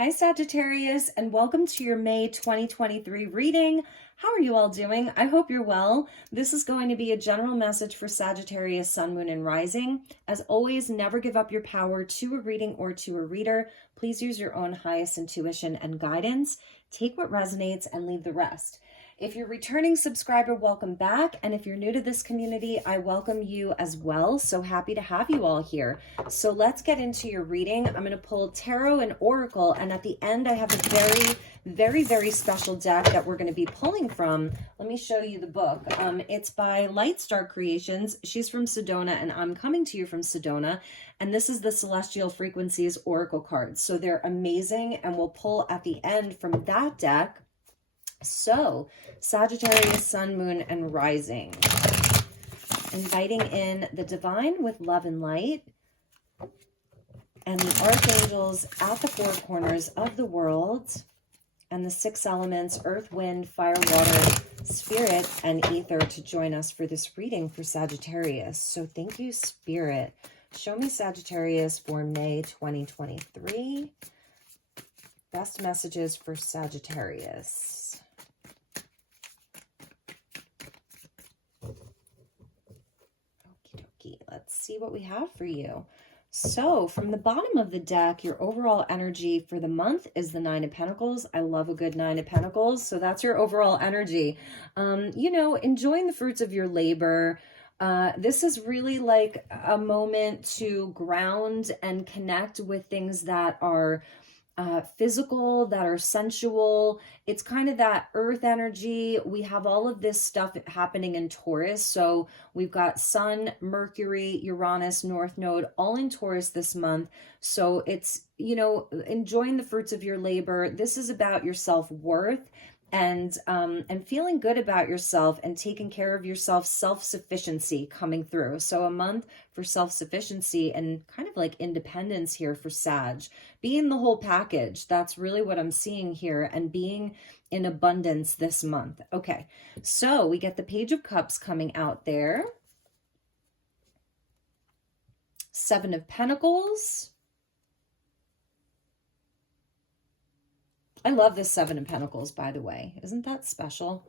Hi Sagittarius, and welcome to your May 2023 reading. How are you all doing? I hope you're well. This is going to be a general message for Sagittarius, Sun, Moon, and Rising. As always, never give up your power to a reading or to a reader. Please use your own highest intuition and guidance. Take what resonates and leave the rest. If you're a returning subscriber, welcome back. And if you're new to this community, I welcome you as well. So happy to have you all here. So let's get into your reading. I'm going to pull tarot and oracle. And at the end, I have a very special deck that we're going to be pulling from. Let me show you the book. It's by Lightstar Creations. She's from Sedona, and I'm coming to you from Sedona. And this is the Celestial Frequencies Oracle cards. So they're amazing, and we'll pull at the end from that deck. So, Sagittarius, Sun, Moon, and Rising. Inviting in the divine with love and light, and the archangels at the four corners of the world, and the six elements, earth, wind, fire, water, spirit, and ether to join us for this reading for Sagittarius. So thank you, Spirit. Show me Sagittarius for May 2023. Best messages for Sagittarius. Let's see what we have for you. So from the bottom of the deck, your overall energy for the month is the Nine of Pentacles. I love a good Nine of Pentacles. So that's your overall energy. Enjoying the fruits of your labor. This is really like a moment to ground and connect with things that are physical, that are sensual. It's kind of that earth energy. We have all of this stuff happening in Taurus. So we've got Sun, Mercury, Uranus, North Node, all in Taurus this month. So it's, enjoying the fruits of your labor. This is about your self-worth and feeling good about yourself and taking care of yourself, self-sufficiency coming through. So a month for self-sufficiency and kind of like independence here for Sag. Being the whole package, that's really what I'm seeing here, and being in abundance this month. Okay, so we get the Page of Cups coming out there. Seven of Pentacles. I love this Seven of Pentacles, by the way. Isn't that special?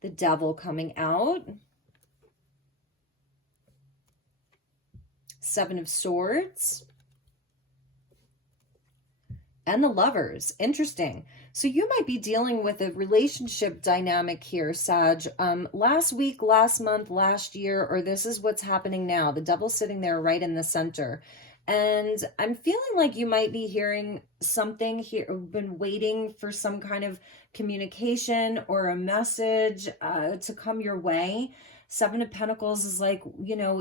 The Devil coming out. Seven of Swords. And the Lovers. Interesting. So you might be dealing with a relationship dynamic here, Sag. Last week, last month, last year, or this is what's happening now. The Devil's sitting there right in the center. And I'm feeling like you might be hearing something here, been waiting for some kind of communication or a message to come your way. Seven of Pentacles is like,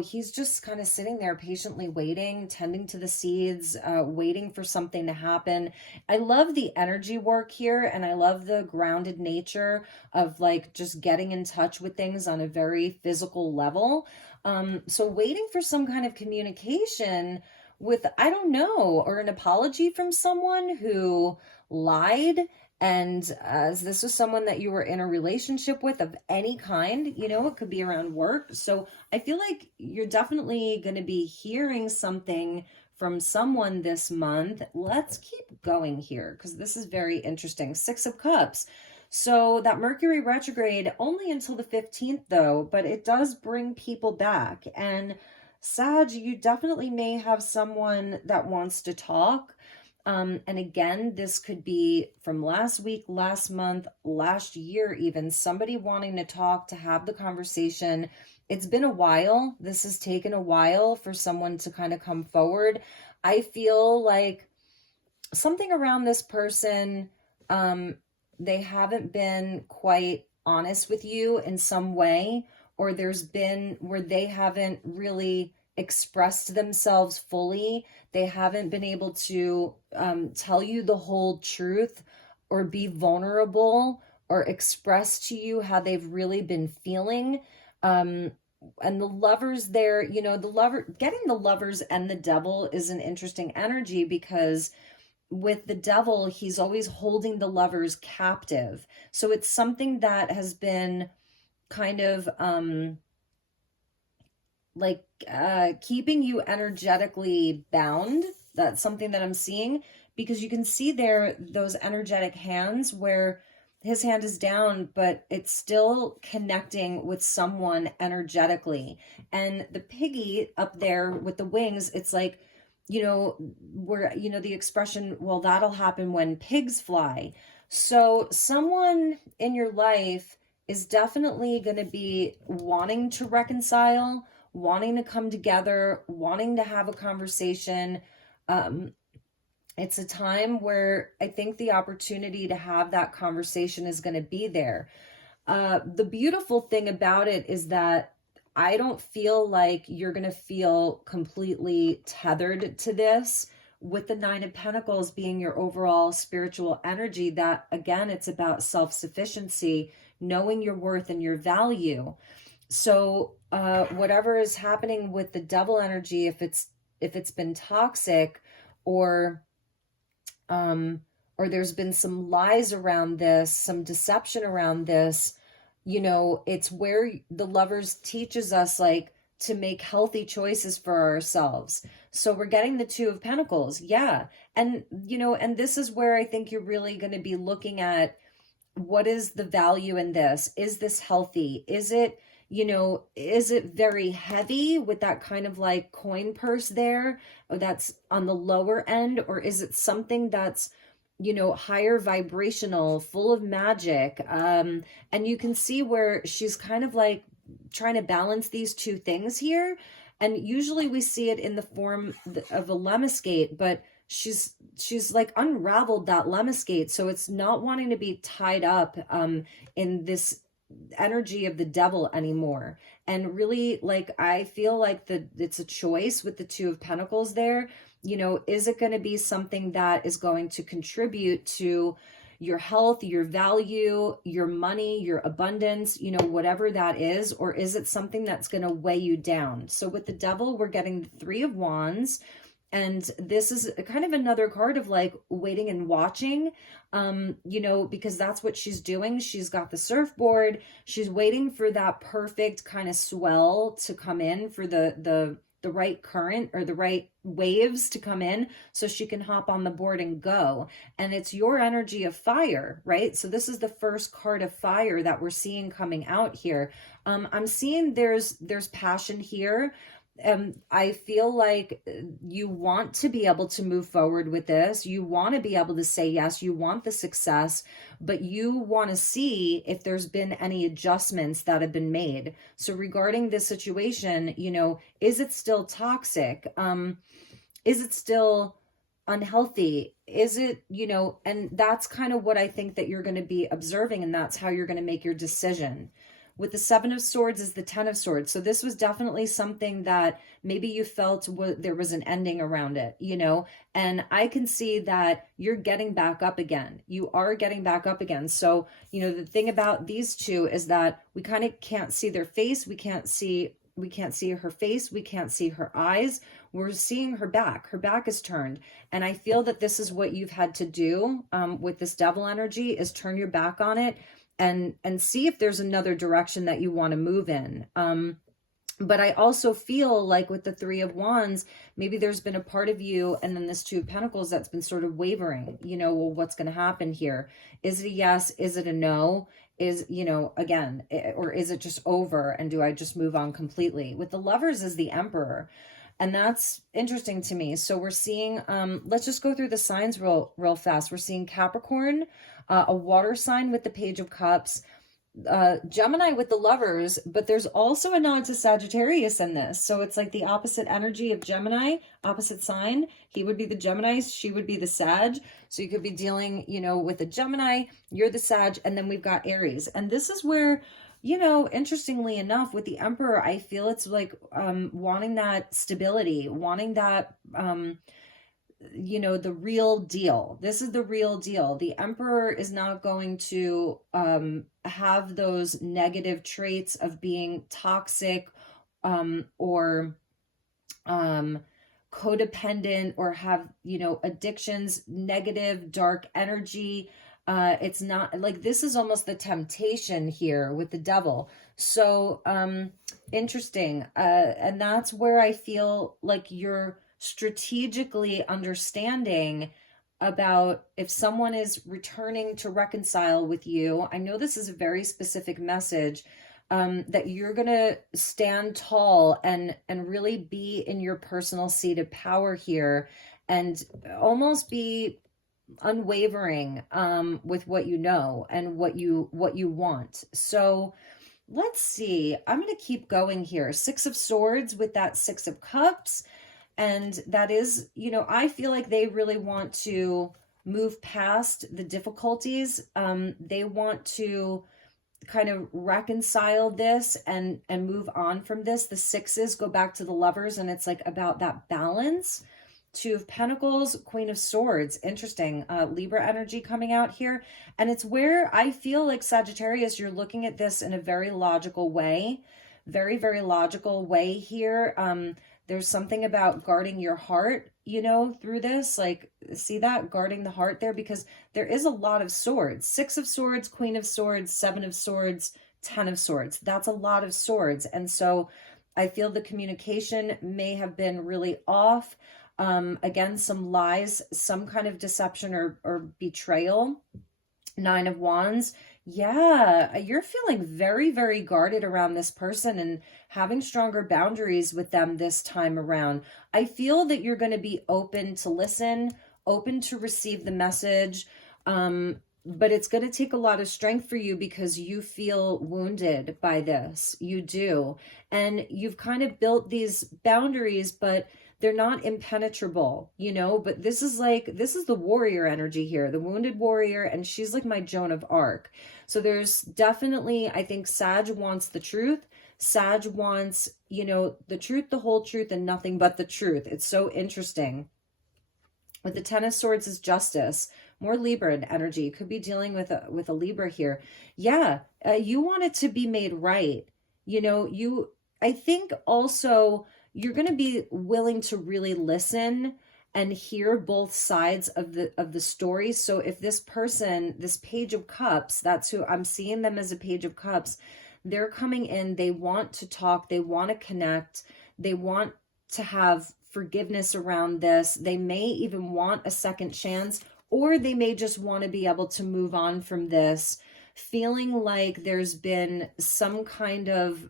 he's just kind of sitting there patiently waiting, tending to the seeds, waiting for something to happen. I love the energy work here, and I love the grounded nature of like just getting in touch with things on a very physical level. So waiting for some kind of communication with, I don't know, or an apology from someone who lied. And this was someone that you were in a relationship with of any kind, it could be around work. So I feel like you're definitely going to be hearing something from someone this month. Let's keep going here because this is very interesting. Six of Cups. So that Mercury retrograde only until the 15th though, but it does bring people back. And Sag, you definitely may have someone that wants to talk. And again, this could be from last week, last month, last year even, somebody wanting to talk, to have the conversation. It's been a while. This has taken a while for someone to kind of come forward. I feel like something around this person, they haven't been quite honest with you in some way, or there's been where they haven't really expressed themselves fully. They haven't been able to tell you the whole truth or be vulnerable or express to you how they've really been feeling. And the Lovers there, getting the Lovers and the Devil is an interesting energy because with the Devil, he's always holding the Lovers captive. So it's something that has been kind of keeping you energetically bound That's something that I'm seeing, because you can see there those energetic hands where his hand is down, but it's still connecting with someone energetically. And the piggy up there with the wings, it's like, where, the expression, well, that'll happen when pigs fly. So someone in your life is definitely going to be wanting to reconcile, wanting to come together, wanting to have a conversation. Um, it's a time where I think the opportunity to have that conversation is going to be there. The beautiful thing about it is that I don't feel like you're going to feel completely tethered to this, with the Nine of Pentacles being your overall spiritual energy. That, again, it's about self-sufficiency, knowing your worth and your value. So whatever is happening with the Devil energy, if it's been toxic, or there's been some lies around this, some deception around this, it's where the Lovers teaches us, like, to make healthy choices for ourselves. So we're getting the Two of Pentacles. Yeah. And, and this is where I think you're really going to be looking at, what is the value in this? Is this healthy? Is it, is it very heavy with that kind of like coin purse there, or that's on the lower end? Or is it something that's, higher vibrational, full of magic? And you can see where she's kind of like trying to balance these two things here. And usually we see it in the form of a lemniscate, but she's like unraveled that lemniscate. So it's not wanting to be tied up in this energy of the Devil anymore. And really, like, I feel like it's a choice with the Two of Pentacles there. Is it going to be something that is going to contribute to your health, your value, your money, your abundance, whatever that is? Or is it something that's going to weigh you down? So with the Devil, we're getting the Three of Wands. And this is kind of another card of like waiting and watching, because that's what she's doing. She's got the surfboard. She's waiting for that perfect kind of swell to come in, for the right current or the right waves to come in, so she can hop on the board and go. And it's your energy of fire, right? So this is the first card of fire that we're seeing coming out here. I'm seeing there's passion here. I feel like you want to be able to move forward with this. You want to be able to say yes. You want the success, but you want to see if there's been any adjustments that have been made. So regarding this situation, is it still toxic? Is it still unhealthy? Is it, and that's kind of what I think that you're going to be observing, and that's how you're going to make your decision. With the Seven of Swords is the Ten of Swords. So this was definitely something that maybe you felt there was an ending around it, and I can see that you're getting back up again. You are getting back up again. So, the thing about these two is that we kind of can't see their face. We can't see her face. We can't see her eyes. We're seeing her back. Her back is turned. And I feel that this is what you've had to do with this Devil energy, is turn your back on it and see if there's another direction that you want to move in. But I also feel like with the Three of Wands, maybe there's been a part of you, and then this Two of Pentacles, that's been sort of wavering, well, what's going to happen here? Is it a yes? Is it a no? Is, again, or is it just over? And do I just move on completely? With the Lovers is the Emperor. And that's interesting to me. So we're seeing, let's just go through the signs real fast. We're seeing Capricorn, a water sign with the Page of Cups, Gemini with the Lovers, but there's also a nod to Sagittarius in this. So it's like the opposite energy of Gemini, opposite sign. He would be the Gemini, she would be the Sag. So you could be dealing, with a Gemini, you're the Sag, and then we've got Aries. And this is where, interestingly enough, with the Emperor, I feel it's like wanting that stability, wanting that the real deal. This is the real deal. The Emperor is not going to have those negative traits of being toxic or codependent, or have, addictions, negative, dark energy. It's not like, this is almost the temptation here with the Devil. So interesting. And that's where I feel like you're strategically understanding about if someone is returning to reconcile with you. I know this is a very specific message, that you're gonna stand tall and really be in your personal seat of power here, and almost be unwavering with what you know and what you want. So let's see. I'm going to keep going here. Six of Swords with that Six of Cups. And that is, I feel like they really want to move past the difficulties. They want to kind of reconcile this and move on from this. The sixes go back to the Lovers, and it's like about that balance. Two of Pentacles, Queen of Swords. Interesting. Libra energy coming out here. And it's where I feel like, Sagittarius, you're looking at this in a very logical way. Very, very logical way here. There's something about guarding your heart, through this. Like, see that? Guarding the heart there, because there is a lot of swords. Six of Swords, Queen of Swords, Seven of Swords, 10 of Swords. That's a lot of swords. And so I feel the communication may have been really off. Again, some lies, some kind of deception or betrayal. Nine of Wands. Yeah, you're feeling very, very guarded around this person and having stronger boundaries with them this time around. I feel that you're going to be open to listen, open to receive the message, but it's going to take a lot of strength for you because you feel wounded by this. You do. And you've kind of built these boundaries, but they're not impenetrable, but this is the warrior energy here, the wounded warrior, and she's like my Joan of Arc. So there's definitely, I think Sag wants the truth. Sag wants, the truth, the whole truth, and nothing but the truth. It's so interesting. With the Ten of Swords is Justice, more Libra energy. You could be dealing with a Libra here. Yeah, you want it to be made right. I think also you're going to be willing to really listen and hear both sides of the story. So if this person, this Page of Cups, that's who I'm seeing them as, a Page of Cups, they're coming in, they want to talk, they want to connect, they want to have forgiveness around this. They may even want a second chance, or they may just want to be able to move on from this, feeling like there's been some kind of,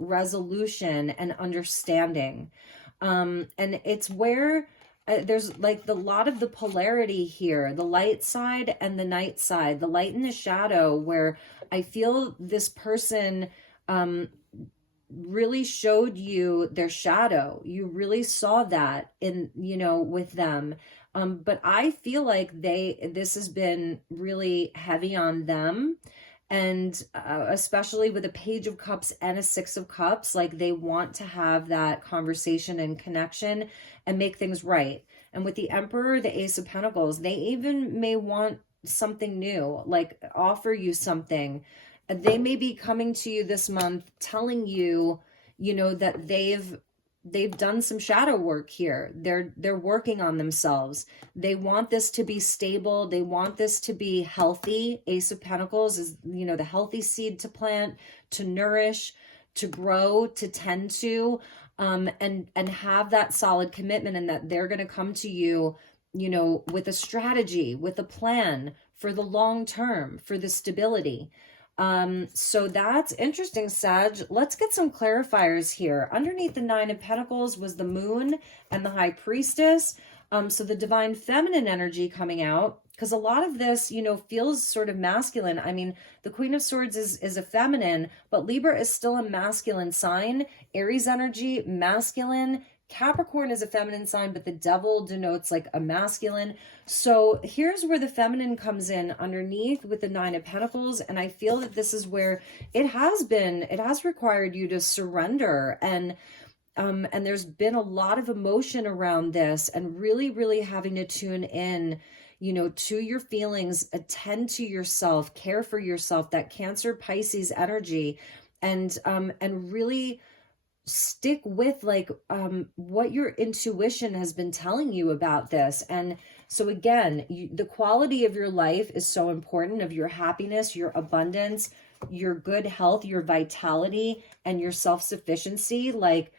resolution and understanding. And it's where there's like a lot of the polarity here, the light side and the night side, the light and the shadow, where I feel this person really showed you their shadow. You really saw that in, with them. But I feel like this has been really heavy on them. And especially with a Page of Cups and a Six of Cups, like they want to have that conversation and connection and make things right. And with the Emperor, the Ace of Pentacles, they even may want something new, like offer you something. They may be coming to you this month telling you, that they've done some shadow work here. They're working on themselves. They want this to be stable. They want this to be healthy. Ace of Pentacles is, the healthy seed to plant, to nourish, to grow, to tend to, and have that solid commitment, and that they're going to come to you, with a strategy, with a plan for the long term, for the stability. So that's interesting, Sag. Let's get some clarifiers here. Underneath the Nine of Pentacles was the Moon and the High Priestess. So the divine feminine energy coming out, because a lot of this, feels sort of masculine. I mean, the Queen of Swords is a feminine, but Libra is still a masculine sign. Aries energy, masculine. Capricorn is a feminine sign, but the Devil denotes like a masculine. So here's where the feminine comes in underneath with the Nine of Pentacles. And I feel that this is where it has required you to surrender. And there's been a lot of emotion around this, and really, really having to tune in, to your feelings, attend to yourself, care for yourself, that Cancer Pisces energy, and really stick with what your intuition has been telling you about this. And so again, the quality of your life is so important, of your happiness, your abundance, your good health, your vitality, and your self-sufficiency. Like,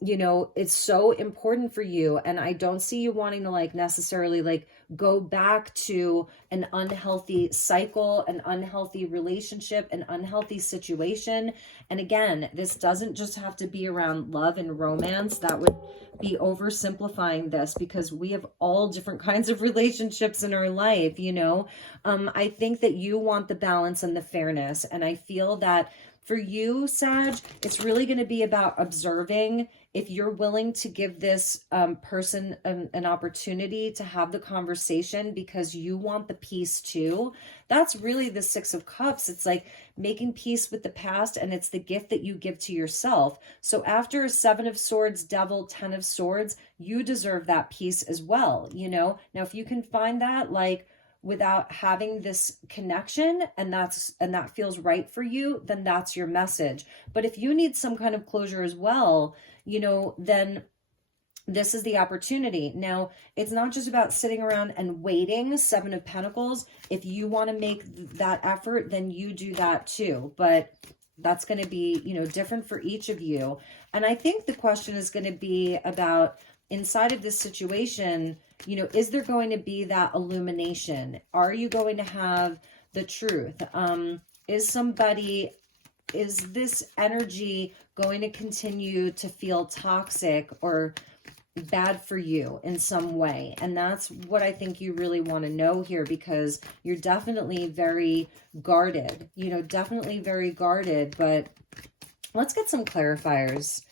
it's so important for you. And I don't see you wanting to like necessarily like go back to an unhealthy cycle, an unhealthy relationship, an unhealthy situation. And again, this doesn't just have to be around love and romance. That would be oversimplifying this, because we have all different kinds of relationships in our life. I think that you want the balance and the fairness. And I feel that for you, Sag, it's really going to be about observing. If you're willing to give this person an opportunity to have the conversation because you want the peace too, that's really the Six of Cups. It's like making peace with the past, and it's the gift that you give to yourself. So after Seven of Swords, Devil, Ten of Swords, you deserve that peace as well. Now, if you can find that, like, without having this connection, and that feels right for you, then that's your message. But if you need some kind of closure as well, then this is the opportunity. Now, it's not just about sitting around and waiting. Seven of Pentacles. If you want to make that effort, then you do that too. But that's going to be, different for each of you. And I think the question is going to be about, inside of this situation, is there going to be that illumination? Are you going to have the truth? Is this energy going to continue to feel toxic or bad for you in some way? And that's what I think you really want to know here, because you're definitely very guarded, definitely very guarded. But let's get some clarifiers.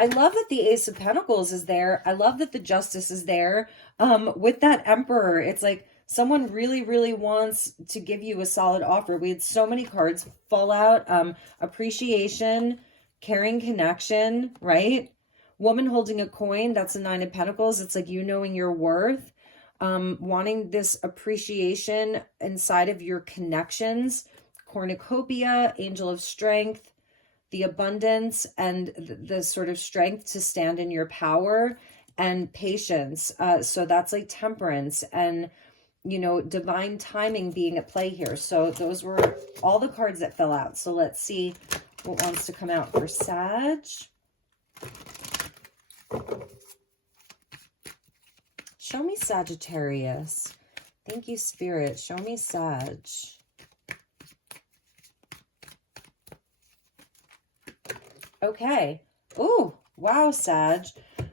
I love that the Ace of Pentacles is there. I love that the Justice is there. With that Emperor, it's like someone really, really wants to give you a solid offer. We had so many cards fall out. Appreciation, caring connection, right? Woman holding a coin, that's a Nine of Pentacles. It's like you knowing your worth. Wanting this appreciation inside of your connections. Cornucopia, Angel of Strength, the abundance and the sort of strength to stand in your power, and patience. So that's like Temperance and, divine timing being at play here. So those were all the cards that fell out. So let's see what wants to come out for Sag. Show me Sagittarius. Thank you, Spirit. Show me Sag. Okay. Oh, wow, Sag.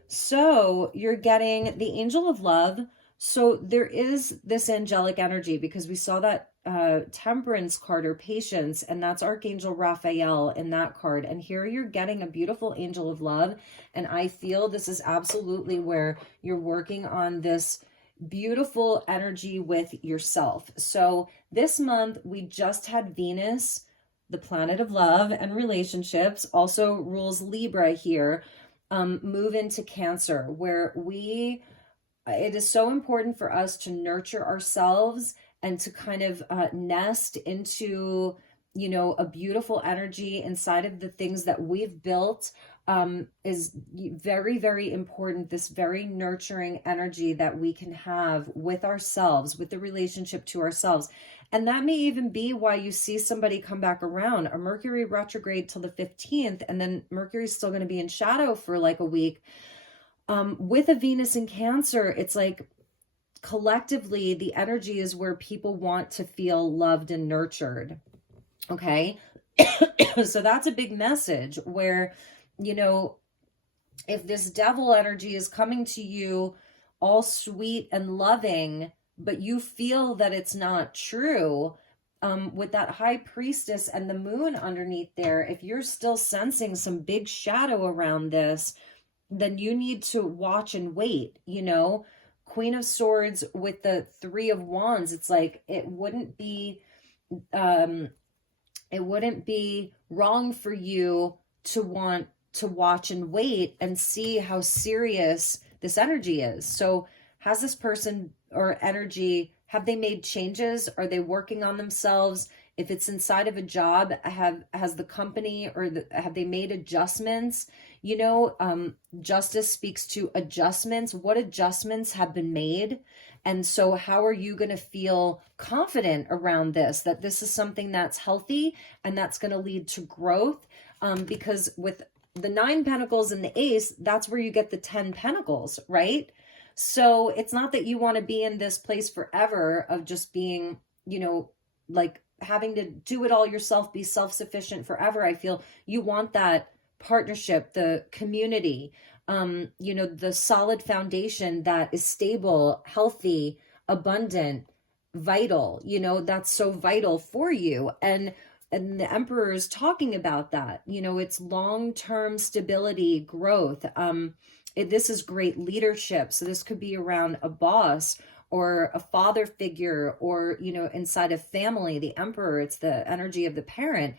So you're getting the Angel of Love. So there is this angelic energy, because we saw that Temperance card, or Patience, and that's Archangel Raphael in that card. And here you're getting a beautiful Angel of Love. And I feel this is absolutely where you're working on this beautiful energy with yourself. So this month we just had Venus, the planet of love and relationships, also rules Libra here, move into Cancer, where it is so important for us to nurture ourselves and to kind of nest into, a beautiful energy inside of the things that we've built. Is very, very important. This very nurturing energy that we can have with ourselves, with the relationship to ourselves. And that may even be why you see somebody come back around. A Mercury retrograde till the 15th, and then Mercury's still going to be in shadow for like a week. With a Venus in Cancer, it's like collectively the energy is where people want to feel loved and nurtured. Okay. So that's a big message where, if this Devil energy is coming to you all sweet and loving, but you feel that it's not true, with that High Priestess and the Moon underneath there, if you're still sensing some big shadow around this, then you need to watch and wait. Queen of Swords with the Three of Wands, it's like it wouldn't be wrong for you to want to watch and wait and see how serious this energy is. So has this person or energy, have they made changes? Are they working on themselves? If it's inside of a job, has the company have they made adjustments? You know, justice speaks to adjustments. What adjustments have been made? And so how are you going to feel confident around this, that this is something that's healthy and that's going to lead to growth? Because with the 9 pentacles and the ace, that's where you get the 10 pentacles, right? So it's not that you want to be in this place forever of just being, you know, like having to do it all yourself, be self-sufficient forever. I feel you want that partnership, the community, you know, the solid foundation that is stable, healthy, abundant, vital, you know, that's so vital for you. And the emperor is talking about that, you know, it's long-term stability, growth. This is great leadership. So this could be around a boss or a father figure, or, you know, inside a family, the emperor, it's the energy of the parent.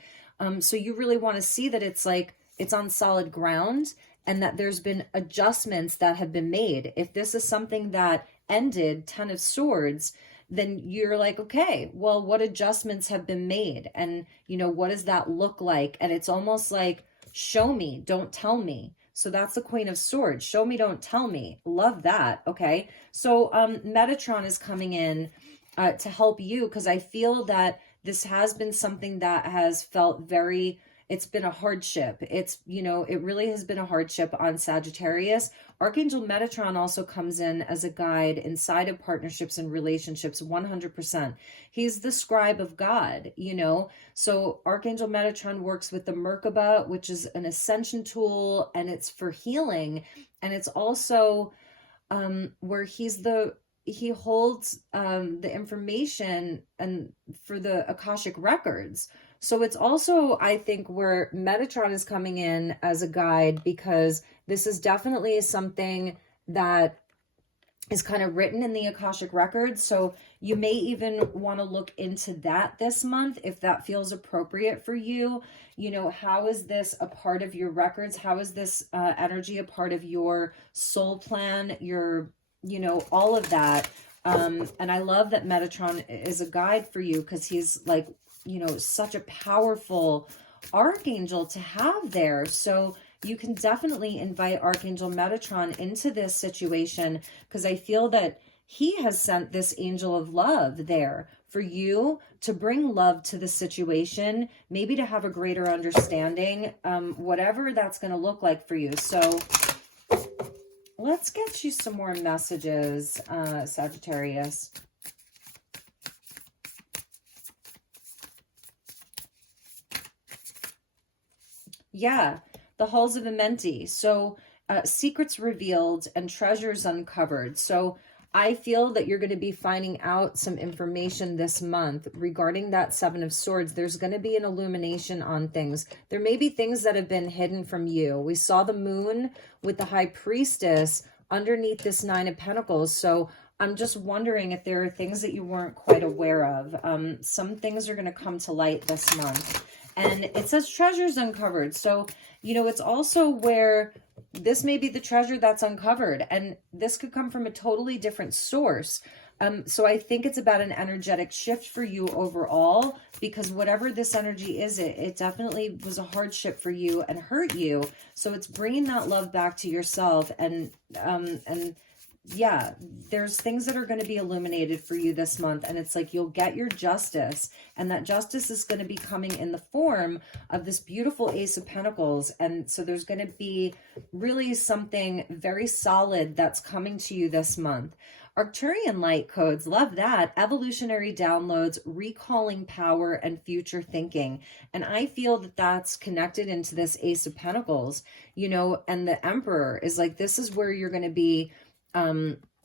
So you really want to see that it's like, it's on solid ground and that there's been adjustments that have been made. If this is something that ended, 10 of Swords, then you're like, okay, well, what adjustments have been made? And, you know, what does that look like? And it's almost like, show me, don't tell me. So that's the Queen of Swords. Show me, don't tell me. Love that. Okay. So Metatron is coming in to help you, because I feel that this has been something that has felt very, it's been a hardship. It's, you know, it really has been a hardship on Sagittarius. Archangel Metatron also comes in as a guide inside of partnerships and relationships, 100%. He's the scribe of God, you know. So Archangel Metatron works with the Merkaba, which is an ascension tool, and it's for healing. And it's also where he holds the information and for the Akashic records. So it's also, I think, where Metatron is coming in as a guide, because this is definitely something that is kind of written in the Akashic records. So you may even want to look into that this month if that feels appropriate for you. You know, how is this a part of your records? How is this energy a part of your soul plan, your, you know, all of that? And I love that Metatron is a guide for you, because he's like, you know, such a powerful archangel to have there. So you can definitely invite Archangel Metatron into this situation, because I feel that he has sent this angel of love there for you to bring love to the situation, maybe to have a greater understanding, whatever that's going to look like for you. So let's get you some more messages, Sagittarius. Yeah, the halls of Amenti. So secrets revealed and treasures uncovered. So I feel that you're going to be finding out some information this month regarding that 7 of Swords. There's going to be an illumination on things. There may be things that have been hidden from you. We saw the moon with the High Priestess underneath this 9 of Pentacles. So I'm just wondering if there are things that you weren't quite aware of. Some things are going to come to light this month. And it says treasures uncovered. So, you know, it's also where this may be the treasure that's uncovered. And this could come from a totally different source. So I think it's about an energetic shift for you overall, because whatever this energy is, it definitely was a hardship for you and hurt you. So it's bringing that love back to yourself. And yeah, there's things that are going to be illuminated for you this month, and it's like you'll get your justice, and that justice is going to be coming in the form of this beautiful Ace of Pentacles. And so there's going to be really something very solid that's coming to you this month. Arcturian light codes, love that. Evolutionary downloads, recalling power and future thinking. And I feel that that's connected into this Ace of Pentacles, you know, and the Emperor is like, this is where you're going to be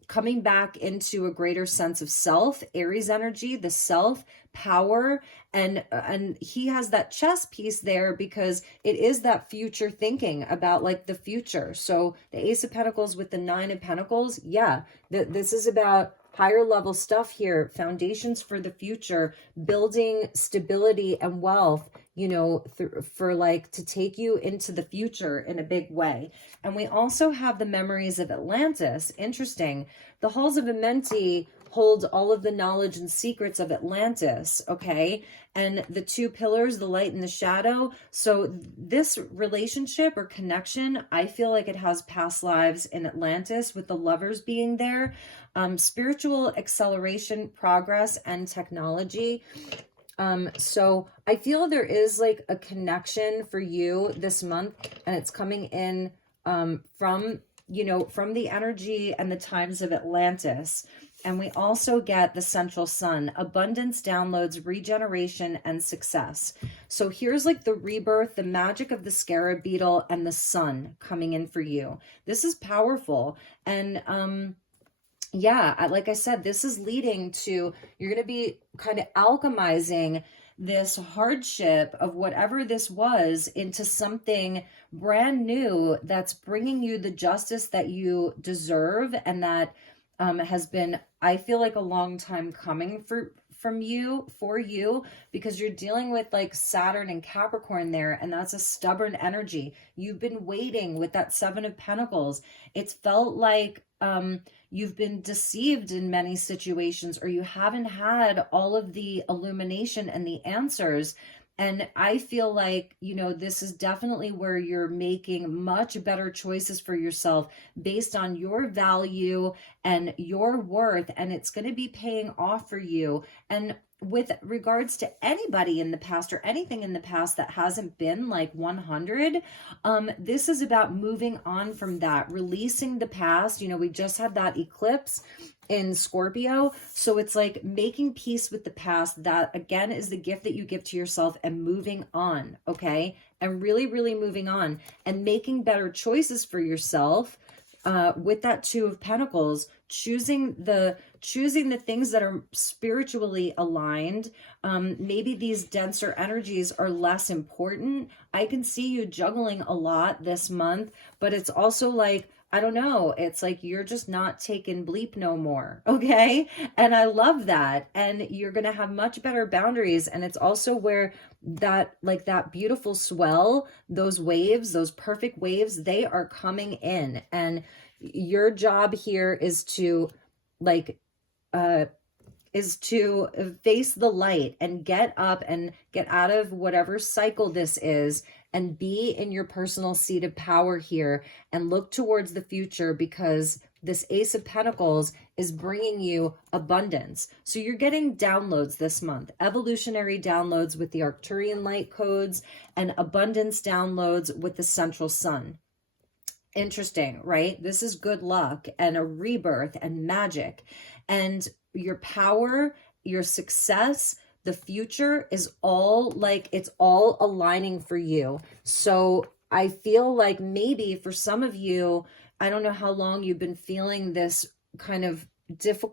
coming back into a greater sense of self, Aries energy, the self, power, and he has that chess piece there because it is that future thinking about like the future. So the Ace of Pentacles with the 9 of Pentacles, yeah, this is about higher level stuff here, foundations for the future, building stability and wealth, you know, for like to take you into the future in a big way. And we also have the memories of Atlantis. Interesting. The halls of Amenti hold all of the knowledge and secrets of Atlantis, okay? And the two pillars, the light and the shadow. So this relationship or connection, I feel like it has past lives in Atlantis with the lovers being there. Spiritual acceleration, progress, and technology. So I feel there is like a connection for you this month, and it's coming in from, you know, from the energy and the times of Atlantis. And we also get the central sun, abundance, downloads, regeneration, and success. So here's like the rebirth, the magic of the scarab beetle, and the sun coming in for you. This is powerful. And yeah, like I said, this is leading to, you're going to be kind of alchemizing this hardship of whatever this was into something brand new that's bringing you the justice that you deserve, and that has been, I feel like, a long time coming for you, because you're dealing with like Saturn and Capricorn there, and that's a stubborn energy. You've been waiting with that Seven of Pentacles. It's felt like you've been deceived in many situations, or you haven't had all of the illumination and the answers. And I feel like, you know, this is definitely where you're making much better choices for yourself based on your value and your worth, and it's going to be paying off for you. And with regards to anybody in the past or anything in the past that hasn't been like 100, this is about moving on from that, releasing the past. You know, we just had that eclipse in Scorpio. So it's like making peace with the past. That again is the gift that you give to yourself, and moving on. Okay. And really, really moving on and making better choices for yourself. With that Two of Pentacles, choosing the things that are spiritually aligned. Maybe these denser energies are less important. I can see you juggling a lot this month, but it's also like, I don't know, it's like you're just not taking bleep no more, okay? And I love that. And you're going to have much better boundaries. And it's also where that, like that beautiful swell, those waves, those perfect waves, they are coming in. And your job here is to like, is to face the light and get up and get out of whatever cycle this is, and be in your personal seat of power here and look towards the future, because this Ace of Pentacles is bringing you abundance. So you're getting downloads this month, evolutionary downloads with the Arcturian light codes, and abundance downloads with the central sun. Interesting, right? This is good luck and a rebirth and magic, and your power, your success, the future is all like, it's all aligning for you. So I feel like maybe for some of you, I don't know how long you've been feeling this kind of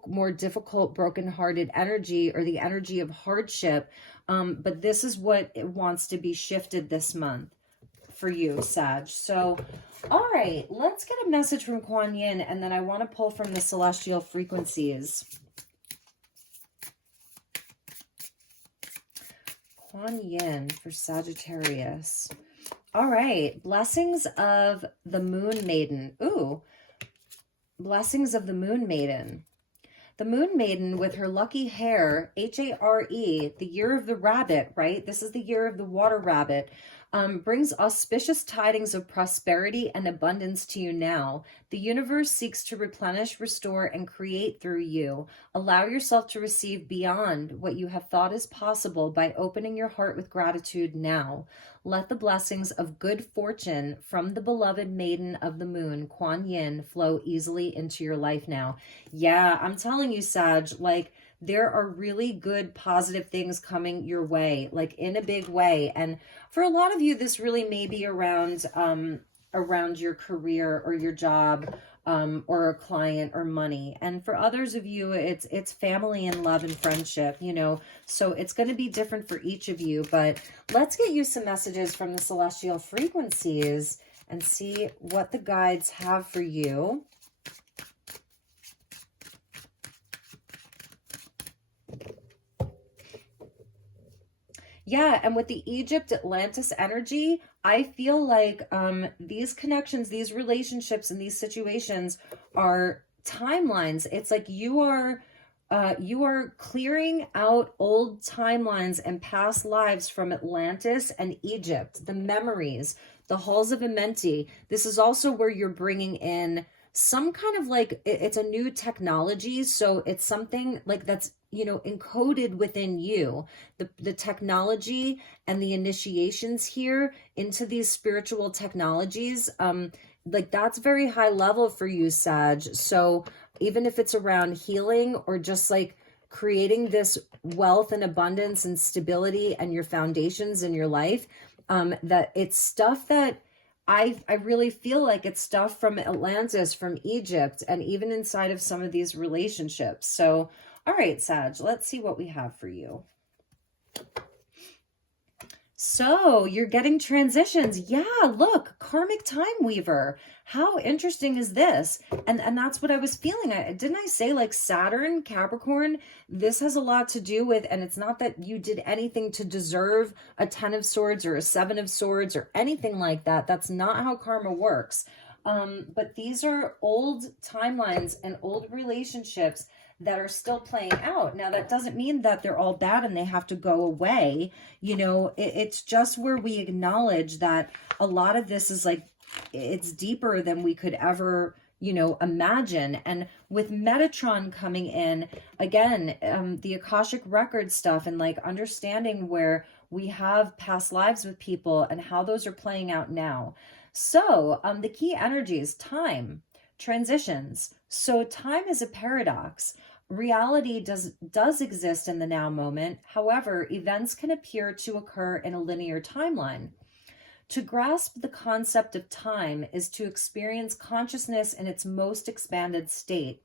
more difficult, brokenhearted energy, or the energy of hardship. But this is what it wants to be shifted this month for you, Sag. So, all right, let's get a message from Kuan Yin, and then I want to pull from the celestial frequencies. Kuan Yin for Sagittarius. All right, blessings of the Moon Maiden. Ooh, blessings of the Moon Maiden. The Moon Maiden with her lucky hare, Hare, the year of the rabbit, right? This is the year of the water rabbit. Brings auspicious tidings of prosperity and abundance to you now. The universe seeks to replenish, restore, and create through you. Allow yourself to receive beyond what you have thought is possible by opening your heart with gratitude now. Let the blessings of good fortune from the beloved Maiden of the Moon, Kuan Yin, flow easily into your life now. Yeah, I'm telling you, Sag, like, there are really good positive things coming your way, like in a big way. And for a lot of you, this really may be around your career or your job, or a client or money. And for others of you, it's family and love and friendship, you know, so it's going to be different for each of you. But let's get you some messages from the celestial frequencies and see what the guides have for you. Yeah, and with the Egypt Atlantis energy, I feel like these connections, these relationships, and these situations are timelines. It's like you are You are clearing out old timelines and past lives from Atlantis and Egypt, the memories, the halls of Amenti. This is also where you're bringing in some kind of like, it's a new technology. So it's something like that's, encoded within you, the technology and the initiations here into these spiritual technologies. Like that's very high level for you, Sag. So even if it's around healing or just like creating this wealth and abundance and stability and your foundations in your life, that it's stuff that I really feel like it's stuff from Atlantis, from Egypt, and even inside of some of these relationships. So, all right, Sag, let's see what we have for you. So you're getting transitions. Yeah, look, Karmic Time Weaver. How interesting is this? And that's what I was feeling. Didn't I say like Saturn, Capricorn? This has a lot to do with, and it's not that you did anything to deserve a 10 of Swords or a 7 of Swords or anything like that. That's not how karma works. But these are old timelines and old relationships that are still playing out. Now, that doesn't mean that they're all bad and they have to go away. It's just where we acknowledge that a lot of this is like, it's deeper than we could ever, imagine. And with Metatron coming in, again, the Akashic Record stuff and like understanding where we have past lives with people and how those are playing out now. So the key energies, time, transitions. So time is a paradox. Reality does exist in the now moment. However, events can appear to occur in a linear timeline. To grasp the concept of time is to experience consciousness in its most expanded state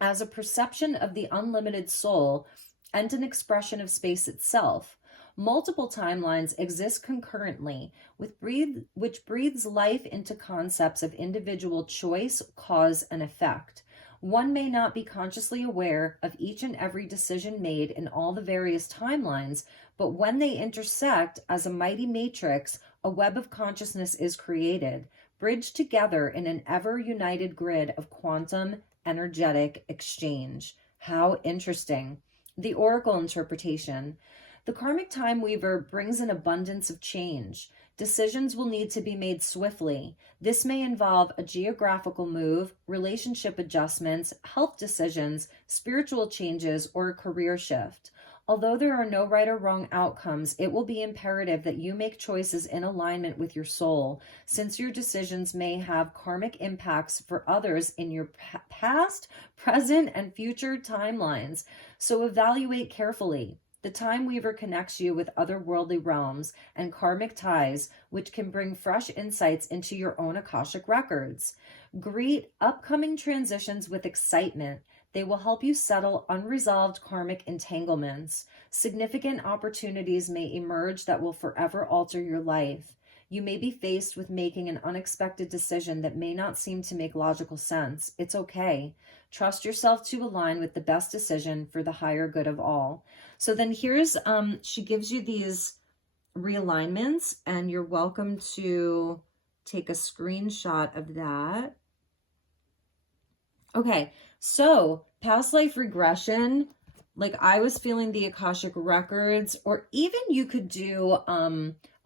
as a perception of the unlimited soul and an expression of space itself. Multiple timelines exist concurrently, which breathes life into concepts of individual choice, cause, and effect. One may not be consciously aware of each and every decision made in all the various timelines, but when they intersect as a mighty matrix, a web of consciousness is created, bridged together in an ever-united grid of quantum energetic exchange. How interesting. The Oracle interpretation. The Karmic Time Weaver brings an abundance of change. Decisions will need to be made swiftly. This may involve a geographical move, relationship adjustments, health decisions, spiritual changes, or a career shift. Although there are no right or wrong outcomes, it will be imperative that you make choices in alignment with your soul, since your decisions may have karmic impacts for others in your past, present, and future timelines. So evaluate carefully. The Time Weaver connects you with otherworldly realms and karmic ties, which can bring fresh insights into your own Akashic records. Greet upcoming transitions with excitement. They will help you settle unresolved karmic entanglements. Significant opportunities may emerge that will forever alter your life. You may be faced with making an unexpected decision that may not seem to make logical sense. It's okay. Trust yourself to align with the best decision for the higher good of all. So then here's, she gives you these realignments, and you're welcome to take a screenshot of that. Okay, so past life regression, like I was feeling the Akashic Records, or even you could do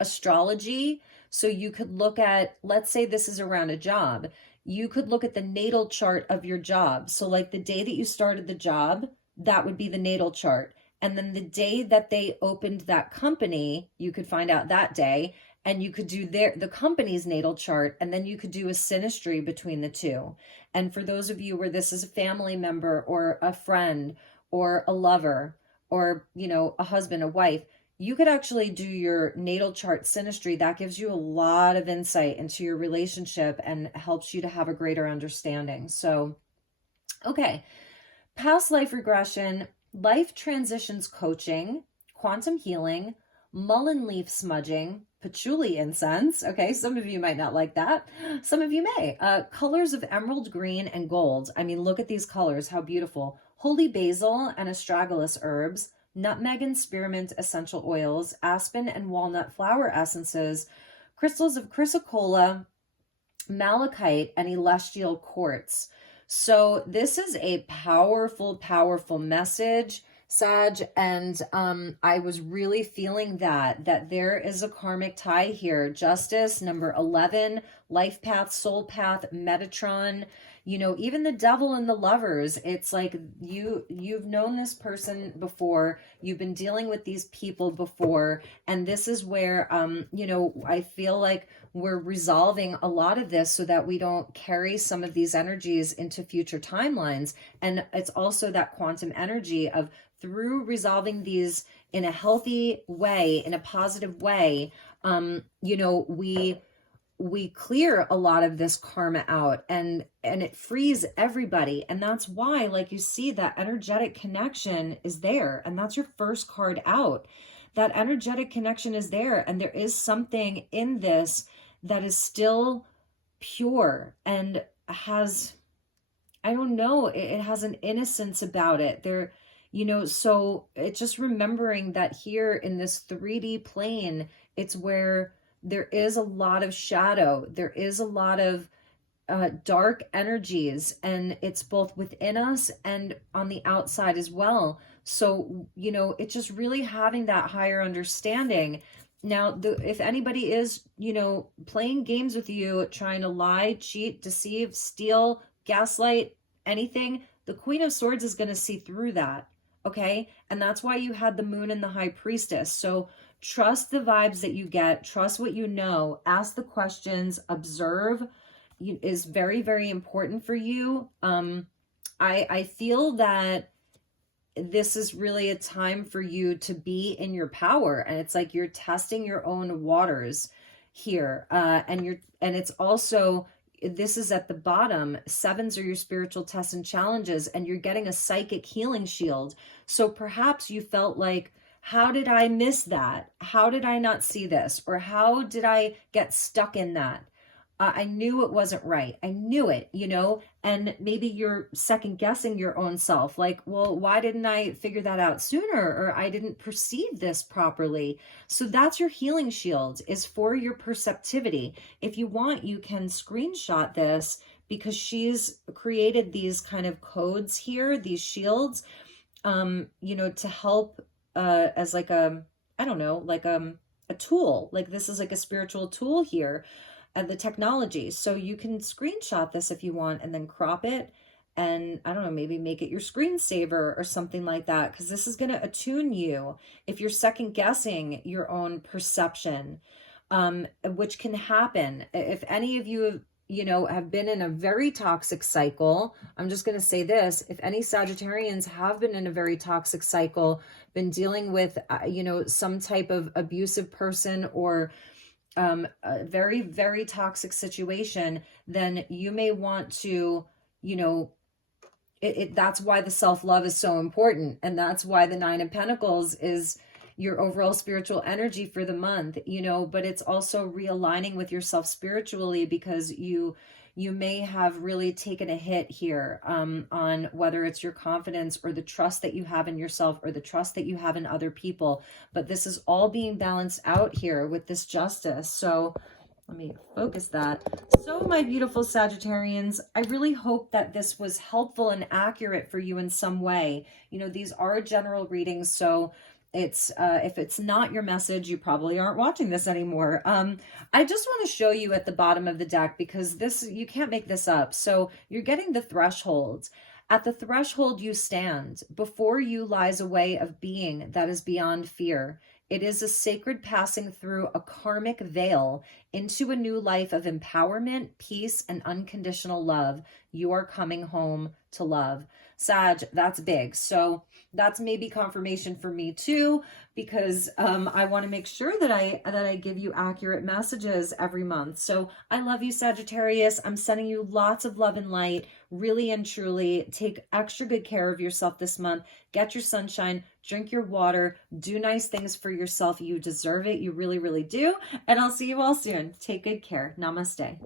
astrology. So you could look at, let's say this is around a job. You could look at the natal chart of your job. So like the day that you started the job, that would be the natal chart. And then the day that they opened that company, you could find out that day, and you could do the company's natal chart, and then you could do a synastry between the two. And for those of you where this is a family member or a friend or a lover or, a husband, a wife, you could actually do your natal chart synastry. That gives you a lot of insight into your relationship and helps you to have a greater understanding. So, okay, past life regression, life transitions coaching, quantum healing, mullein leaf smudging, patchouli incense. Okay, some of you might not like that. Some of you may. Colors of emerald green and gold. I mean, look at these colors. How beautiful. Holy basil and astragalus herbs, nutmeg and spearmint essential oils, aspen and walnut flower essences, crystals of chrysocolla, malachite, and celestial quartz. So this is a powerful, powerful message, Sag, and I was really feeling that there is a karmic tie here. Justice, number 11, life path, soul path, Metatron. You know, even the devil and the lovers, it's like you've known this person before, you've been dealing with these people before, and this is where you know, I feel like we're resolving a lot of this so that we don't carry some of these energies into future timelines. And it's also that quantum energy of, through resolving these in a healthy way, in a positive way, you know, we clear a lot of this karma out, and it frees everybody. And that's why, like, you see that energetic connection is there, and that's your first card out. That energetic connection is there, and there is something in this that is still pure and has, I don't know, it has an innocence about it there, you know. So it's just remembering that here in this 3D plane, it's where there is a lot of shadow, there is a lot of dark energies, and it's both within us and on the outside as well. So, you know, it's just really having that higher understanding. Now, if anybody is, you know, playing games with you, trying to lie, cheat, deceive, steal, gaslight, anything, the Queen of Swords is going to see through that. Okay. And that's why you had the Moon and the High Priestess. So trust the vibes that you get, trust what you know, ask the questions, observe is very, very important for you. I feel that this is really a time for you to be in your power, and it's like you're testing your own waters here, and it's also, this is at the bottom, sevens are your spiritual tests and challenges, and you're getting a psychic healing shield. So perhaps you felt like, how did I miss that? How did I not see this? Or how did I get stuck in that? I knew it wasn't right. I knew it, you know, and maybe you're second guessing your own self. Like, well, why didn't I figure that out sooner? Or I didn't perceive this properly. So that's your healing shield, is for your perceptivity. If you want, you can screenshot this, because she's created these kind of codes here, these shields, you know, to help as like a, I don't know, like a tool. Like, this is like a spiritual tool here, and the technology. So you can screenshot this if you want, and then crop it, and I don't know, maybe make it your screensaver or something like that, because this is going to attune you if you're second guessing your own perception, which can happen if any of you, you know, have been in a very toxic cycle. I'm just going to say this: if any Sagittarians have been in a very toxic cycle, been dealing with, you know, some type of abusive person, or a very, very toxic situation, then you may want to, you know, that's why the self-love is so important. And that's why the Nine of Pentacles is your overall spiritual energy for the month, you know, but it's also realigning with yourself spiritually, because you may have really taken a hit here, on whether it's your confidence or the trust that you have in yourself or the trust that you have in other people. But this is all being balanced out here with this Justice. So let me focus that. So my beautiful Sagittarians, I really hope that this was helpful and accurate for you in some way. You know, these are general readings, so it's if it's not your message, you probably aren't watching this anymore. I just want to show you at the bottom of the deck, because this, you can't make this up. So you're getting the threshold. At the threshold you stand. Before you lies a way of being that is beyond fear. It is a sacred passing through a karmic veil into a new life of empowerment, peace, and unconditional love. You are coming home to love. Sag, that's big. So that's maybe confirmation for me too, because I want to make sure that I give you accurate messages every month. So I love you, Sagittarius. I'm sending you lots of love and light, really and truly. Take extra good care of yourself this month. Get your sunshine, drink your water, do nice things for yourself. You deserve it. You really, really do. And I'll see you all soon. Take good care. Namaste.